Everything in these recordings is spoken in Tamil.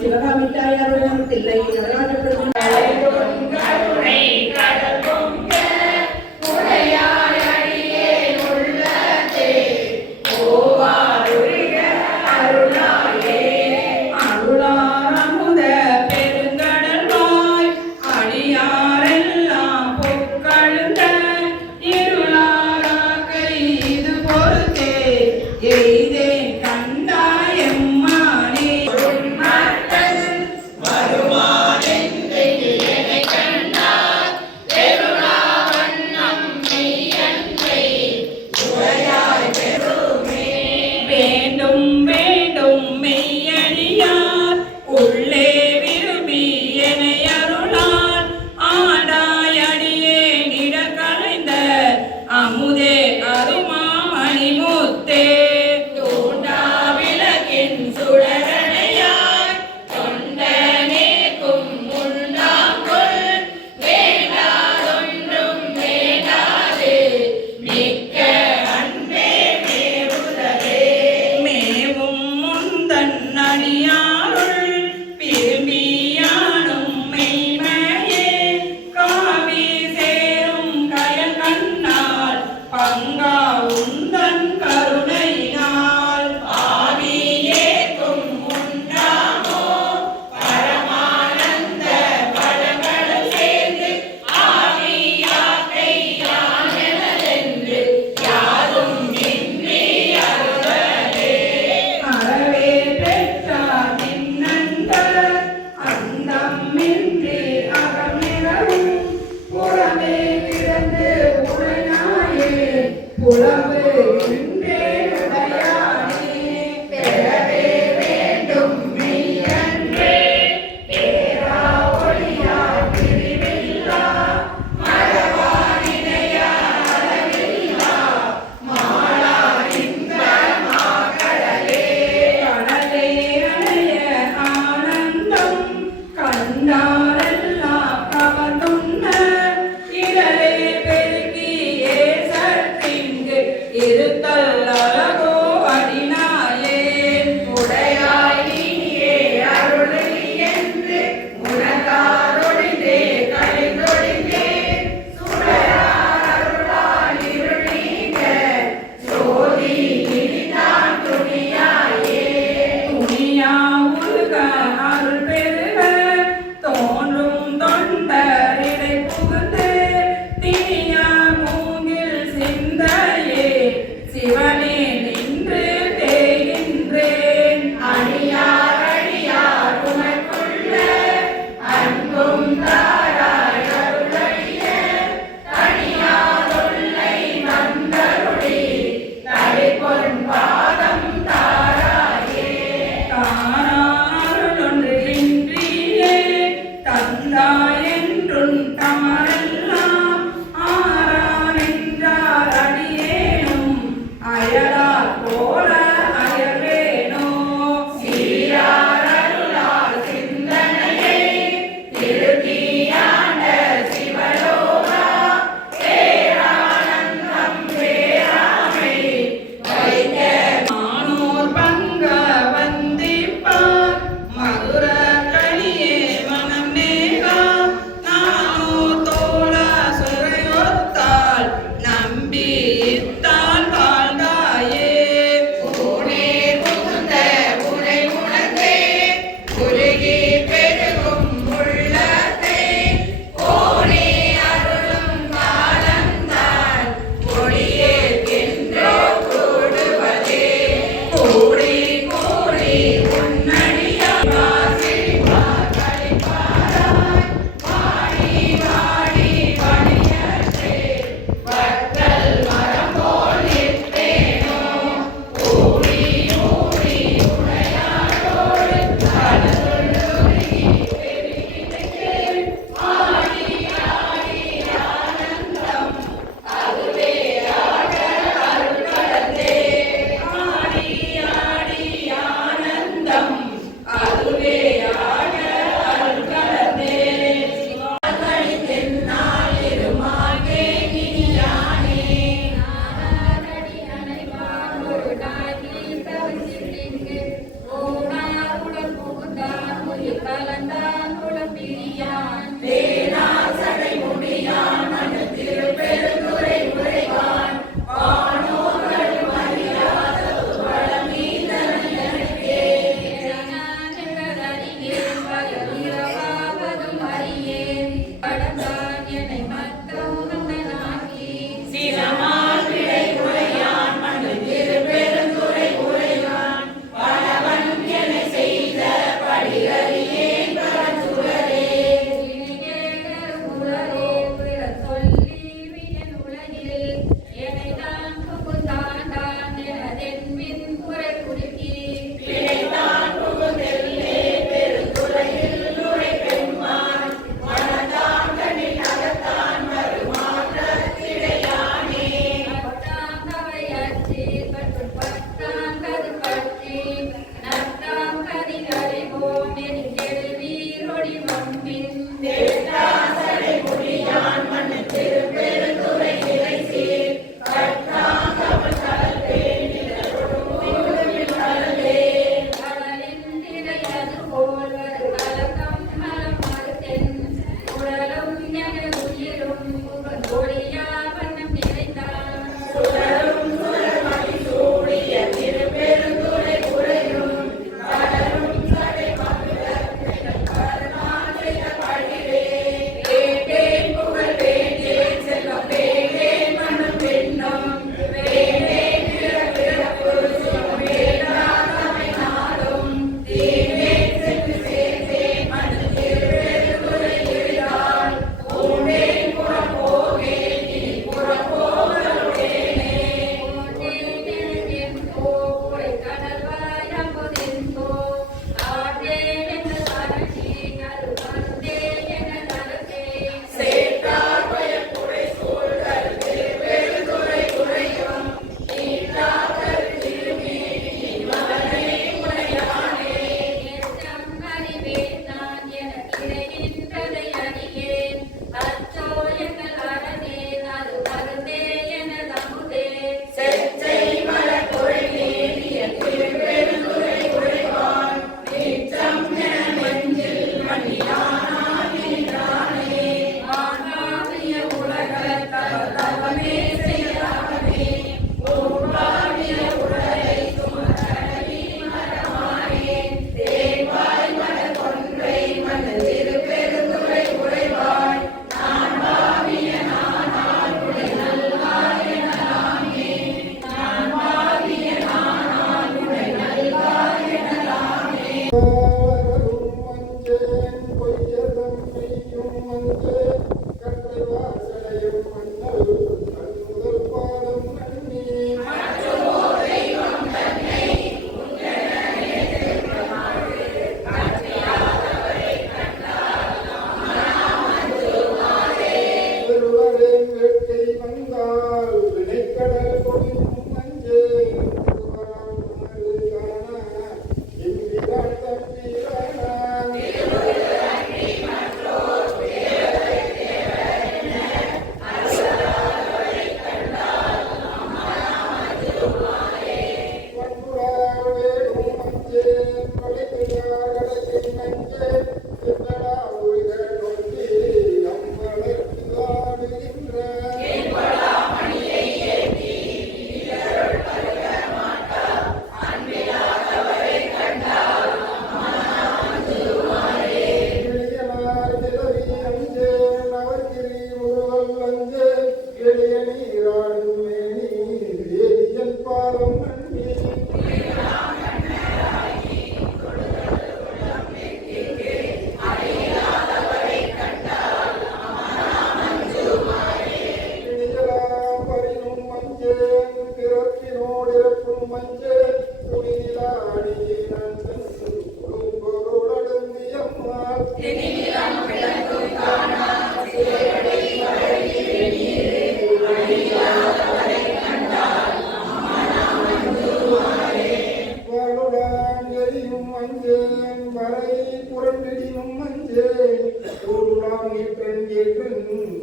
சிவகாமித்தாயாருடன் தில்லை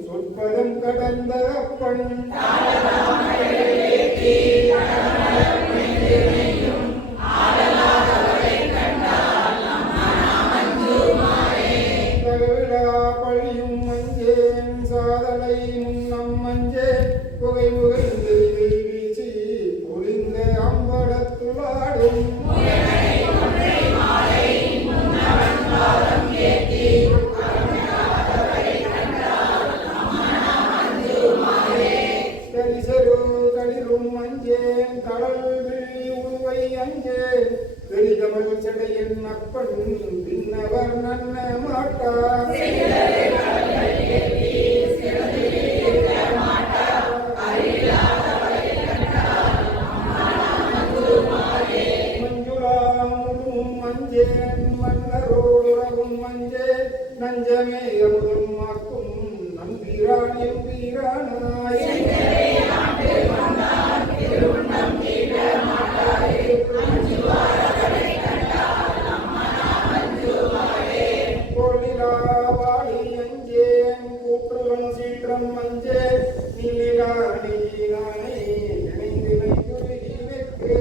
சொற்பதம் கடந்த அப்பன் பழியும் மஞ்சேன் சாதனை முன்னம் மஞ்சே புகை புகைந்து வீசி பொழிந்த அம்பலத்துளாடும் மஞ்சேன் கடல் உருவை அஞ்சேன் பெரிதவள் செடையின் அப்பன் பின்னவர் நன்ன மாட்டார் மஞ்சுளாமும் மஞ்சேன் மன்னரோடுறவும் மஞ்சேன் நஞ்சமே அமுதும் ஆக்கும் நம்பிரான் எம்பீரானாய் பொருளிலாவாளி அஞ்சேன் கூற்றுவன் சீற்றம் மஞ்சே நிலிலானே நினைந்து வைத்துருகி வெற்கு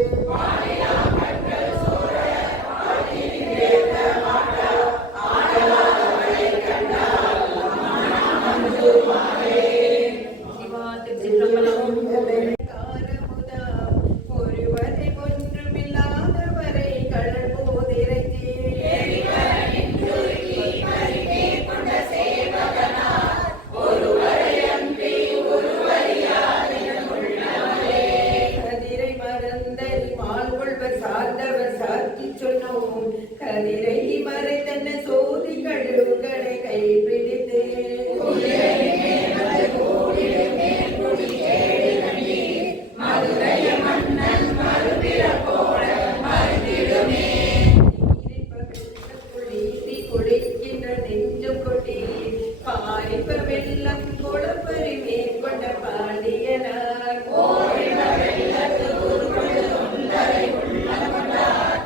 கதிரை மறை தன்ன சோதி கழுவுகளை கை பிடித்து மதுரைய மன்னன் மறுபிறப்போட மறுத்திடுமே குளிக்கின்ற நெஞ்சம் கொட்டி பாரிப்ப வெள்ளம் கொளப்பறி மேற்கொண்ட பாண்டியனார் வெள்ளத்தூர் உள்ளரை உள்ள கொண்டார்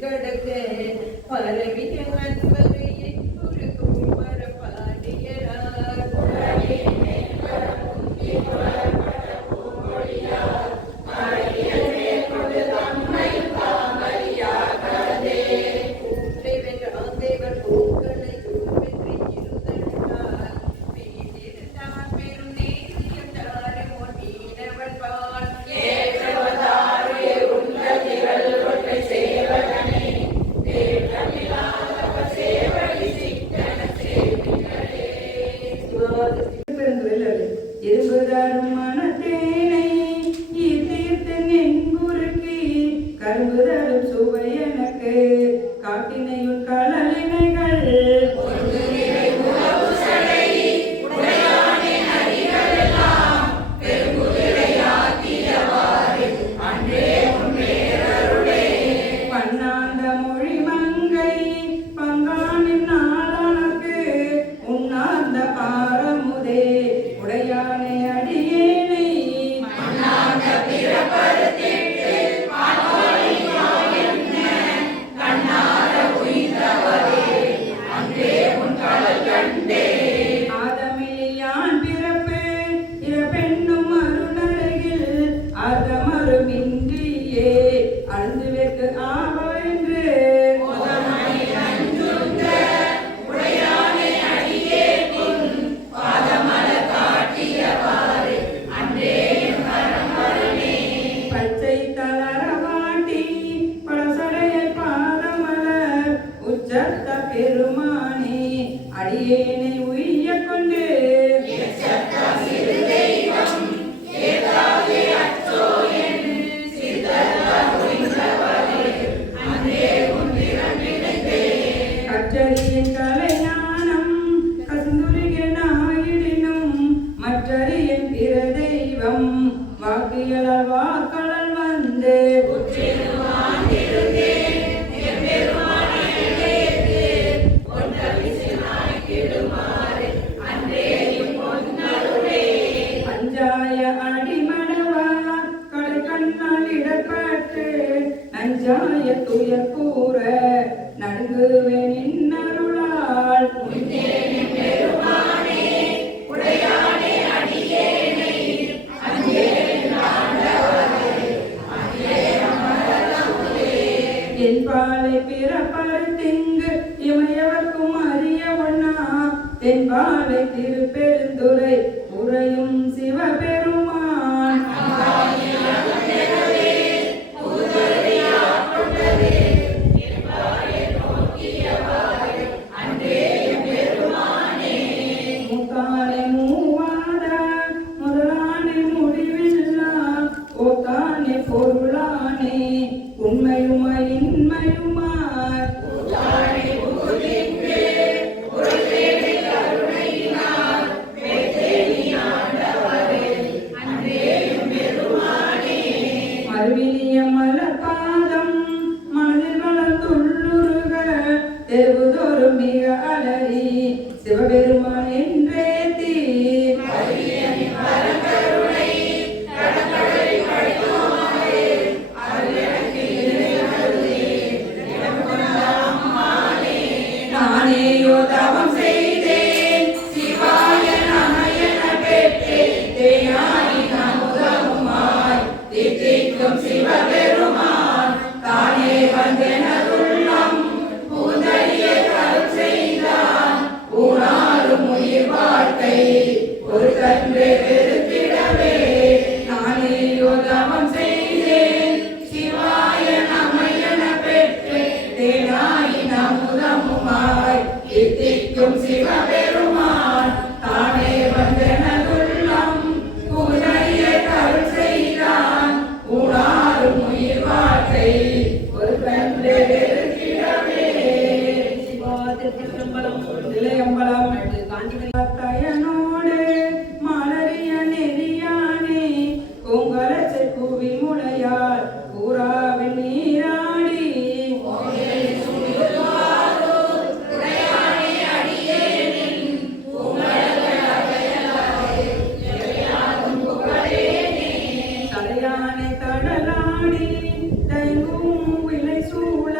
கடக்க பரவிய அன்பரை எங்குருக்கும் வர பாடியனார் தேவர் பூக்களை வெற்றி இருதற்கார் வீட்டிருந்தார் பெரும் நேரியம் தாரமோ நீனவன் பால் ஏற்றவதாரே உங்கள் திரள் ஒற்றை சேவகனே தேற்றமில்லாதவர் சேவடி சிக்கன சேவிகளே இரும்புதரும் மனத்தேனை தீர்த்து நென்புருக்கி கரும்புதரும் சுவை எனக்கு காட்டினையுள் கடலினைகள் பன்னாண்ட மொழி மங்கை பங்கானின் நாளனக்கு உன்னார்ந்த பாரமுதே உடையானை அடியேனை ஆதமியான் பிறப்பு இறப்பெண்ணும் அருணருகில் ஆதமருமின்றியே அழுந்து வைக்கு ஆவா என்று பச்சை தளரவாட்டி பழசடைய பாதமலர் உச்சத்த பெருமானே அடியேனை உய்ய கொண்டு கற்றறியின் கலைஞானம் கசுந்துரிகனாயிடினும் மற்றறியின் பிற தெய்வம் வாக்கியலால் வாக்களல் வந்து பஞ்சாய அடிமடவா கடை கண்ணால் இடப்பட்டு நஞ்சாய துயர் கூற நடுங்குவேன் இன்னருளால் என்பாலை பிறப்பறுத்திங்கு இமையவர்க்கும் அறிய ஒண்ணா தென்பாலை திருப்பெருந்துரை உறையும் சிவபெருமான் மூத்தானை மூவாத முதலானை முடிவில்லா ஓத்தானை பொருளானே உண்மையுமாய் இன்மையுமாய் மறுவினிய மலர் பாதம் மனதில் வளர்ந்துள்ளுருக தெருவுதொரு மிக அலறி சிவபெருமான் என்றே தீ நானேயோ தவம் செய்தேன் சிவாய நம என பெற்றேன் தேனாய் நமுதமுமாய் தித்திக்கும் சிவபெருமான் தானே வந்தெனதுள்ளம் பூதறிய கருள் செய்தான் ஊனாரும் உயிர் வாழ்க்கை ஒரு கன்றே வெறுத்திடவே நானேயோ தவம் செய்தேன் சிவாய நம என பெற்றேன் தேனாய் நமுதமுமாய் தித்திக்கும் சிவபெருமான் தானே வந்தெனதுள்ளம் பூதறிய கருள் செய்தான் ஊனாரும் உயிர் வாழ்க்கை ஒரு கன்றே வெறுத்திடவே நிலையம்பலம் காஞ்சிபுரத்தயனோடு மலரிய நெறியானே கொங்கலச்சை கூவி முளையால் கூறாவில் நீராடி தலையானை தடலாடி தைங்கும் விலை சூழ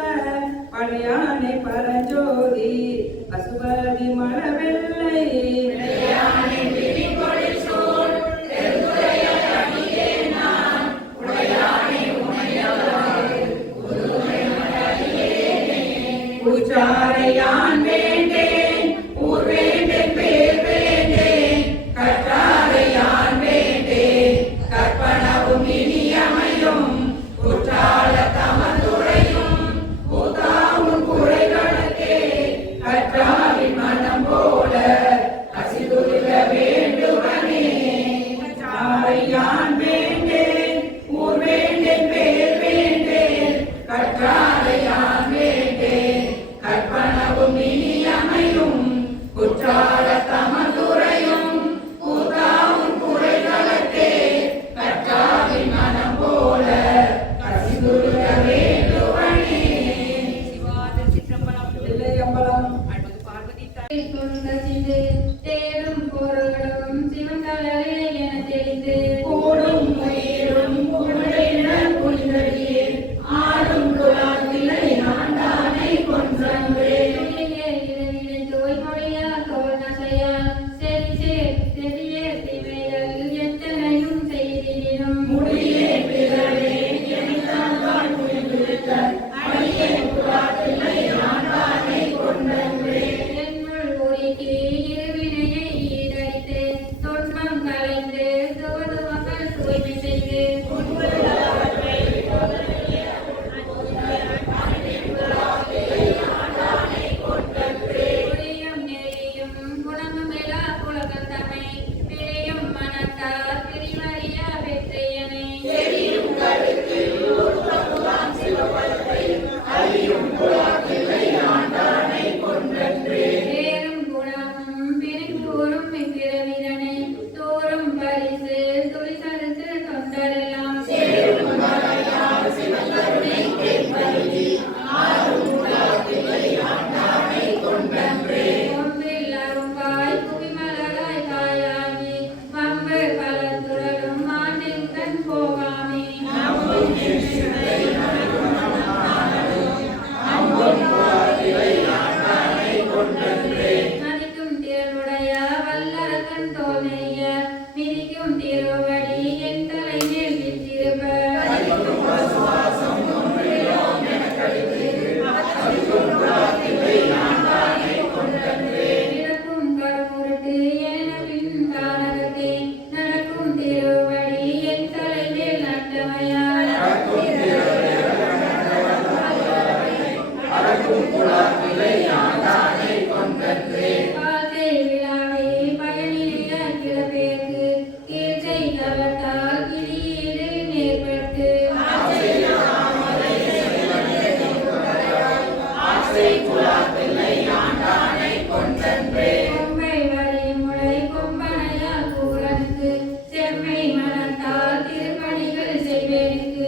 கொம்பை வரி முளை கொம்பனையால் கூறனுக்கு செம்மை மனத்தால் திருப்பணிகள் செய்வேனுக்கு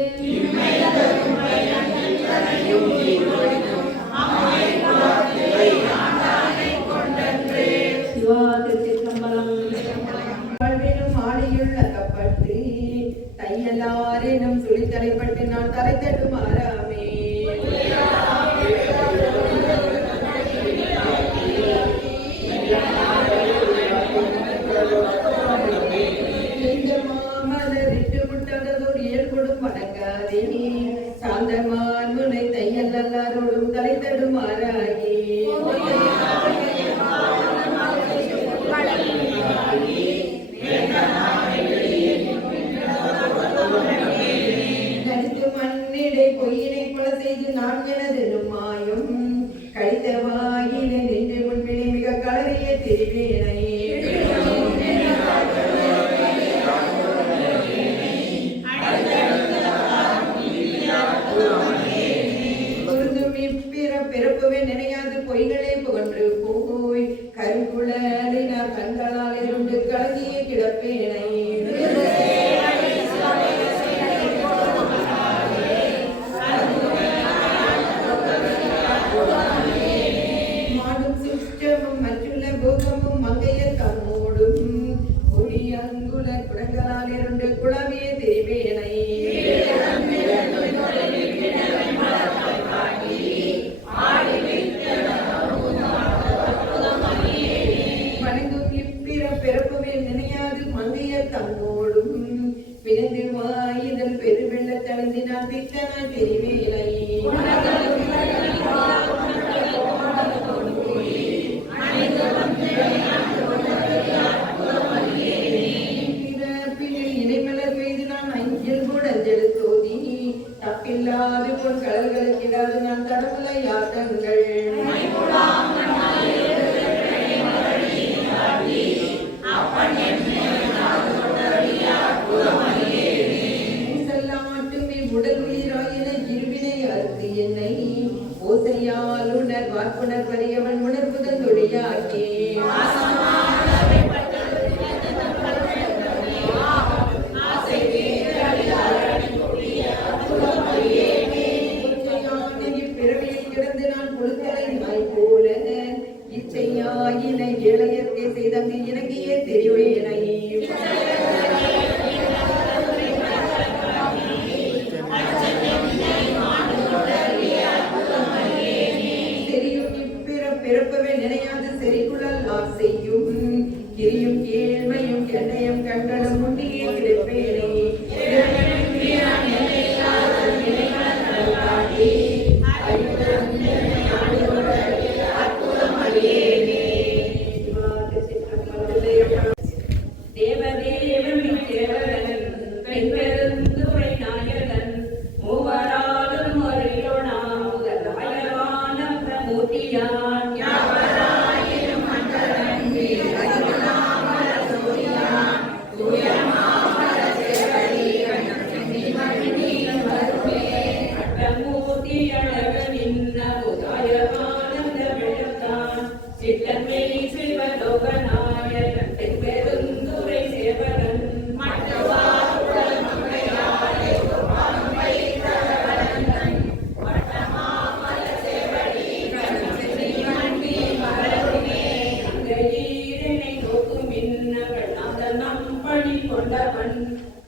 சிவா திருச்சிற்றம்பலம். வாழ்வினும் ஆடியுள்ள கப்பட்டு தையலாரினும் சுழித்தலைப்பட்டு நான் தலை தட்டும் ஆறாமே இந்த மாமலரிட்டு முட்டதோர் இயல்புடும் வணங்காதே சாந்தமான் முனை தையல் எல்லாரோடும் தலை தடும் ஆறாயே நடித்து மண்ணிடை பொய்யினை கொல செய்து நான் எனதெனும் மாயம் கழித்த வாயிலே நின்று முன்பினை மிக கலறிய திரிவேனை பொருந்தும் பிறப்புவே நினையாது பொய்களே புகன்று போய் கருங்குழலினார் கண்களால் இருந்து கலங்கிய கிடப்பேனை மாடும் சிஷ்டமும் மற்றுள்ள போகமும் மங்கையர் தம்மோடும் ஒளியங்குல குடங்களால் இருந்து குழவிய தெரிவேனை வணங்கும் பிறப்புவே நினையாது மங்கையர் தம்மோடும் பிணைந்து வாயுதல் பெருவெள்ள தழுந்தினால் பித்தனாய் தெரிவேலை இணைமலர் பெய்து நான் அஞ்சல் கூட அஞ்சல் தோதி தப்பில்லாது பொன் கடல்களுக்கிடாது நான் தடமல யாத்தங்கள் செல்லாமட்டுமே உடல் உயிராயின இருவினை அறுத்து என்னை ஓசையாலுணர் வாக்குணர் வரியவன் உணர்வுதன் தொழியாக்கே பிறவியில் கிடந்து நான் கொழுத்தலை நாய் போல இச்சையாயினை இளையர்க்கே செய்தங்கு இணங்கியே தெரிவேனை பிறப்பவே நினையாது செறிகுழல் ஆர் செய்யும் கிரியும் கேள்மையும் கெண்டையும் கண்களும் முண்டியே கிடைப்பேனே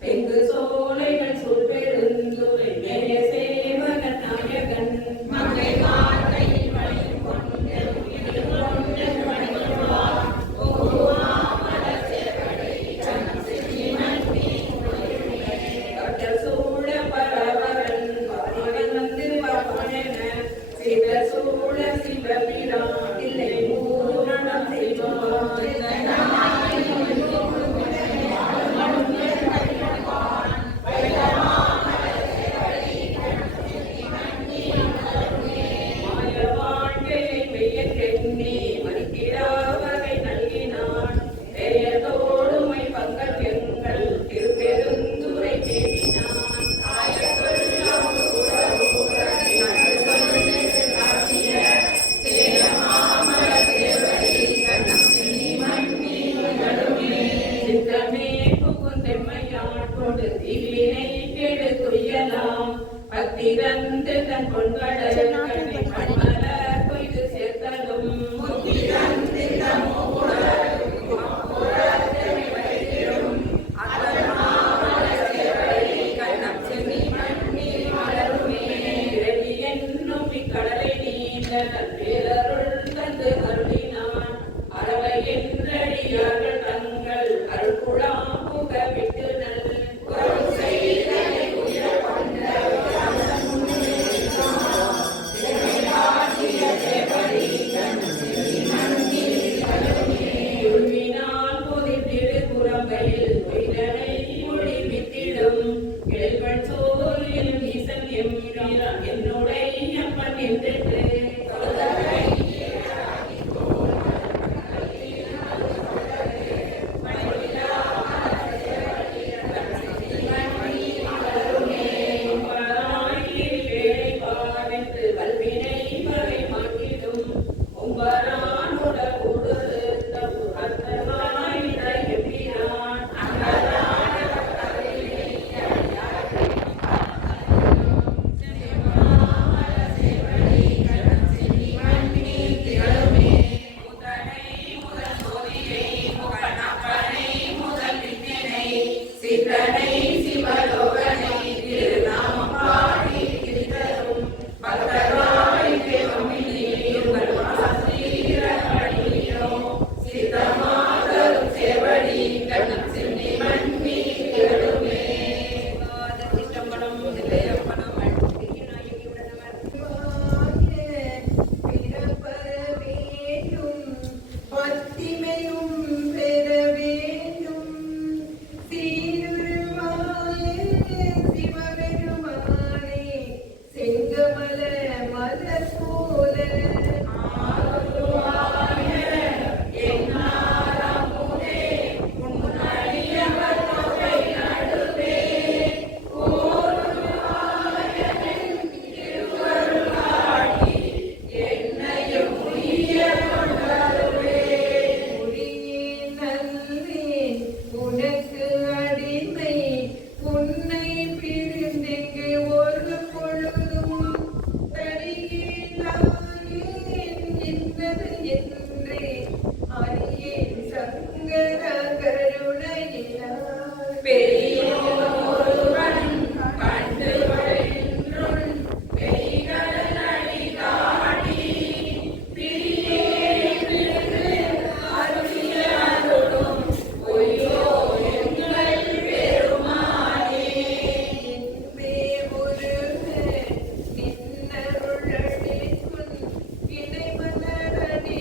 பெங்கு சோலைகள் சொல்பெருந்துரை மேலே சேவகன் நாயகன் மங்கை வாழ்க்கையில் வழியும் கொண்டு சூழ பரவரன் பாரிவன் வந்து வாழென சிவ சூழ சிவபிரான் இல்லை பூரணம் செய்வான் இணைமலரணி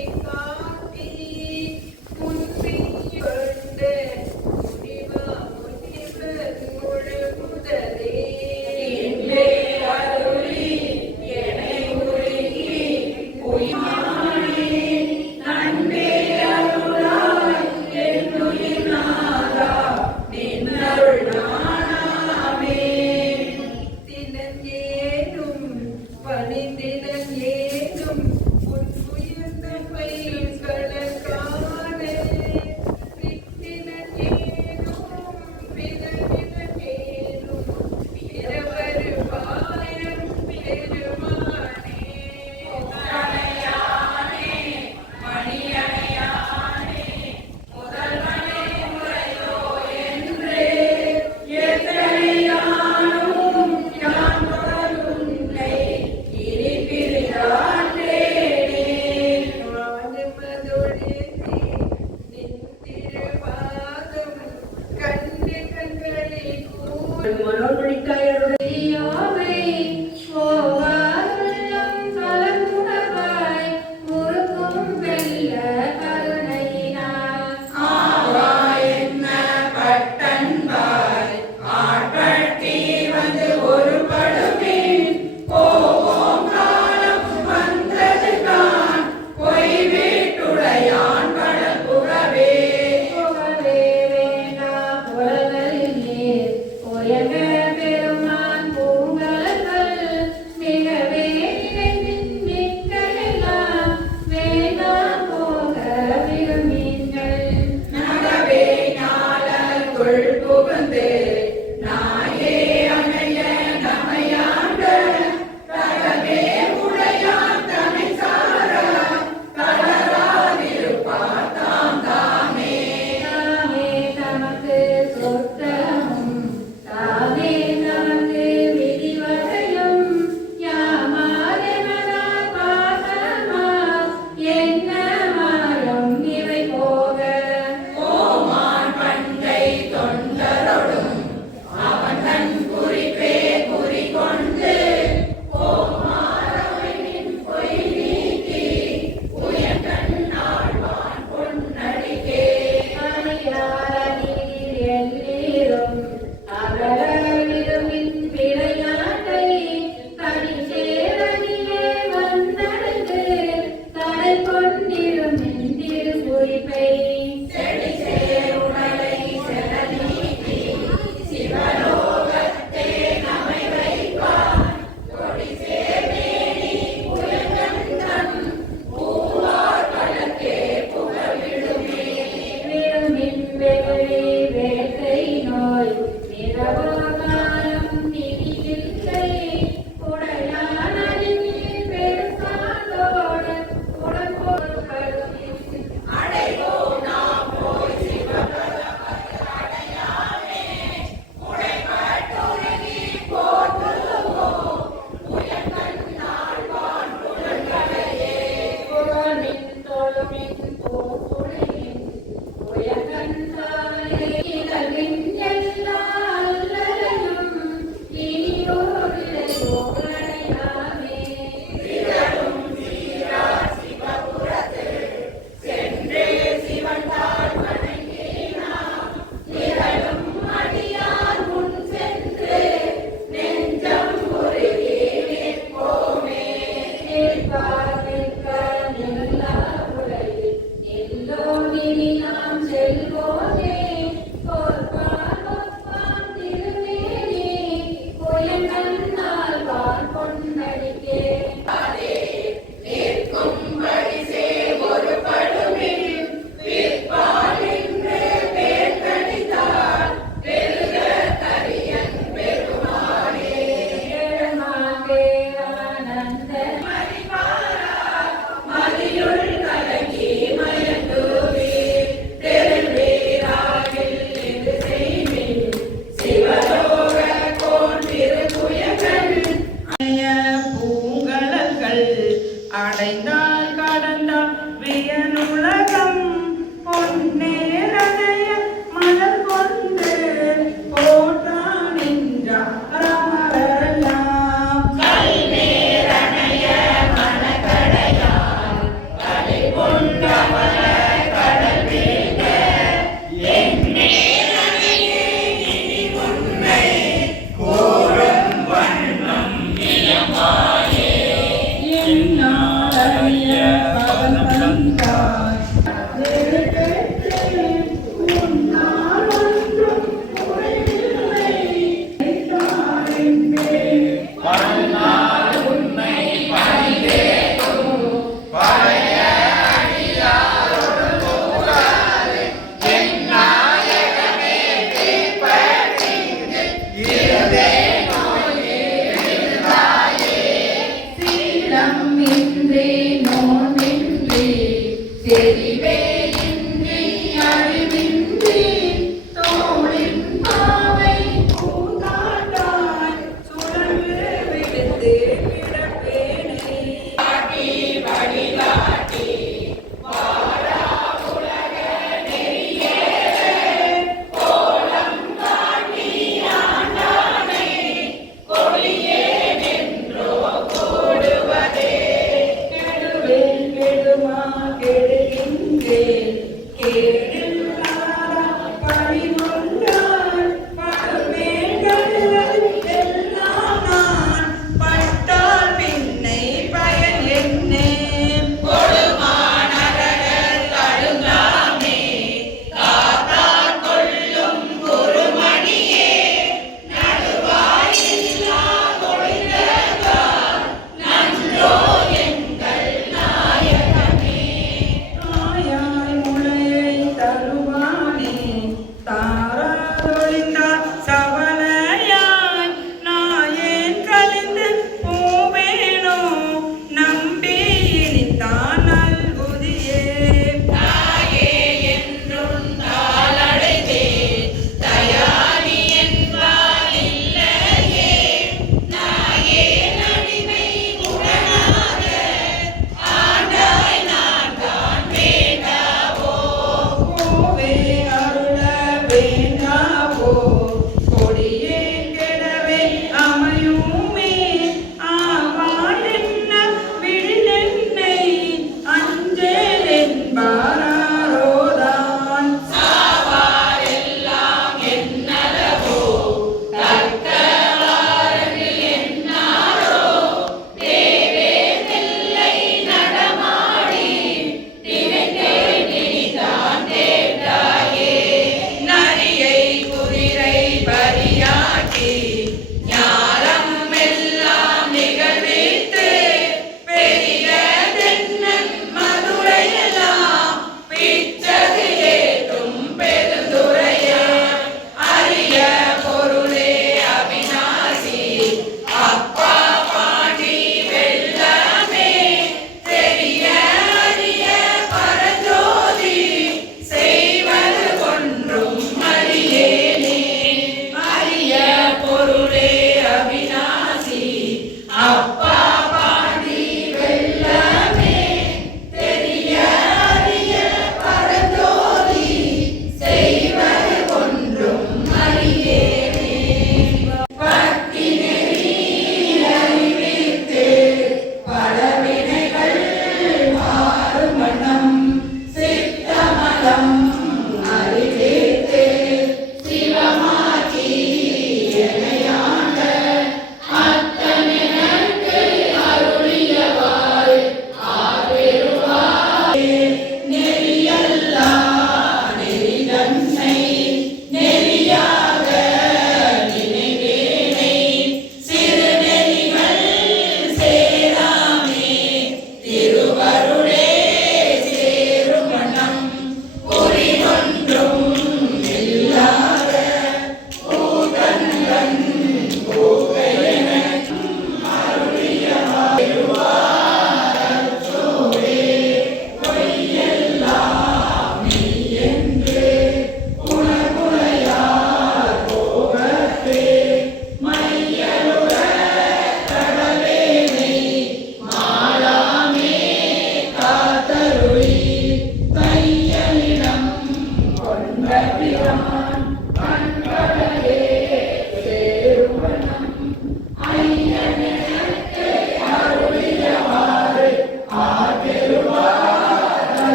பூங்கலங்கள் அடைந்தால் கடந்தால் வியனுலகம் பொன்னேரணைய மலர் கொண்டு போற்றான் நின்றார் அமரெல்லாம். என்னாலறிய அவன் தந்தார் உன்னால் ஒன்றும் குறைவில்லை இன்றே நோன்பின்றி தெரிவே இன்றி அறிவின்றி தோளின் பாவை கூத்தாட்டாய் சுழன்று விடுத்து விடப்பேனை காட்டி வழிகாட்டி வாழா உலக நெறியேறே கோலம் காட்டி ஆண்டானை கொடியே நின்றோ கூடுவதே கெடுவேன் கெடுமா கெடுகின்றேன் கேடில்லாரா பறிகொண்டான் படுமேன் கடுவல் எல்லாம் நான் பட்டால் பின்னை பயன் என்னே தாயாய் முளையை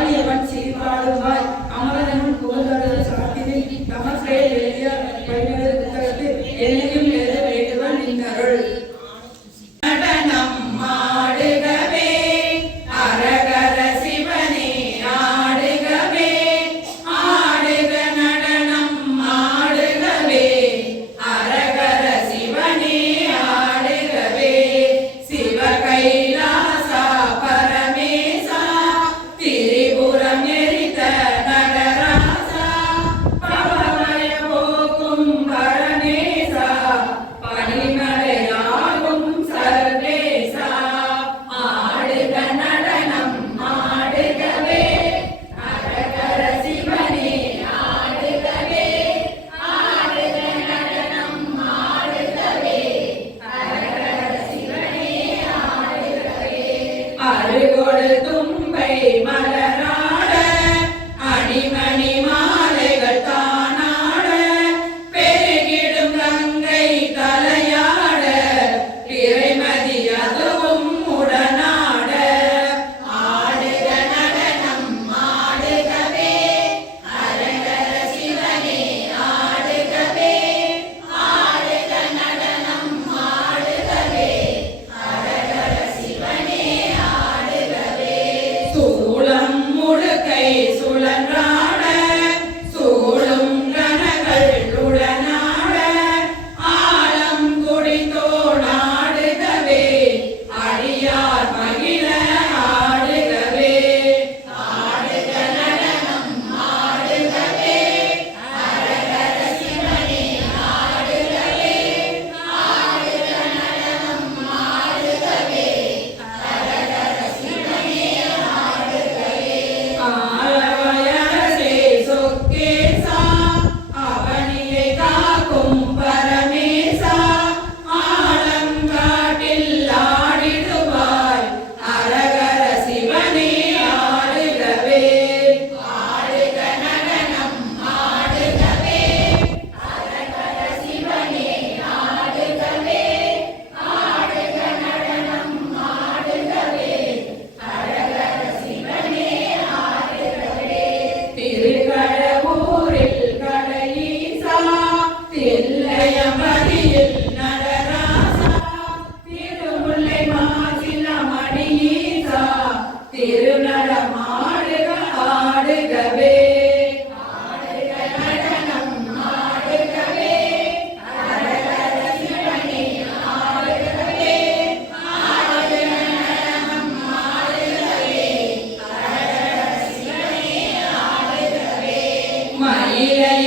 வாலியவன் சீர்பாடுவாய் அமரனும் புகழ்தரது சாத்தினை தமக்கே எழுதிய பைனது புத்தகத்தில் என்னையும் எழுத வேண்டுவன் நின்றருள். நடனம் ஆடுகவே அரகர சிவனே ஆடுகவே ஆடுக நடனம் ஆடுகவே அரகர சிவனே ஆடுகவே சிவ கைலாசா பரமேசா திரிபுரம் எரித்த நடராசா பவமய போக்கும் பரமேசா பனிமலையாகும் சர்வேசா ஆடுக நடனம் ஆடுகவே அரகர சிவனே ஆடுகவே ஆடுக நடனம் ஆடுகவே அரகர சிவனே ஆடுகவே அருகொடு தும்பை மலராட அணிமணி மாலைகள் தானாட பெருகிடும் கங்கை தலையாட இறைமதி அதுவும் உடனாட ஆடுக நடனம் ஆடுகவே அரகர சிவனே ஆடுகவே ஆடுக நடனம் ஆடுகவே அரகர சிவனே ஆடுகவே சூளம் முடுக்கை சுழன்றாட சூழும் கனகள் உடனாட ஆலம் குடித்தோடாடுகவே அடியார் மகிழ ஆடுகவே ஆடுக நடனம் ஆடுகவே அரகர சிவனே ஆடுகவே ஆடுக நடனம் ஆடுகவே அரகர சிவனே ஆடுகவே ஆலவயரசே சொக்கேசா அவனியை காக்கும் பரமேசா ஆலங்காட்டில் ஆடிடுவாய் அரகர சிவனே ஆடுகவே ஆடுக நடனம் ஆடுகவே அரகர சிவனே ஆடுகவே ஆடுக நடனம் ஆடுகவே அரகர சிவனே ஆடுகவே திருக்கடவூரில் கடையீசா தில்லையம்பதியில் நடராசா திருமுல்லை மாசிலமணியீசா திருநடமாடுக ஆடுகவே ஆடுக நடனம் ஆடுகவே அரகர சிவனே ஆடுகவே ஆடுக நடனம் ஆடுகவே அரகர சிவனே ஆடுகவே மயிலை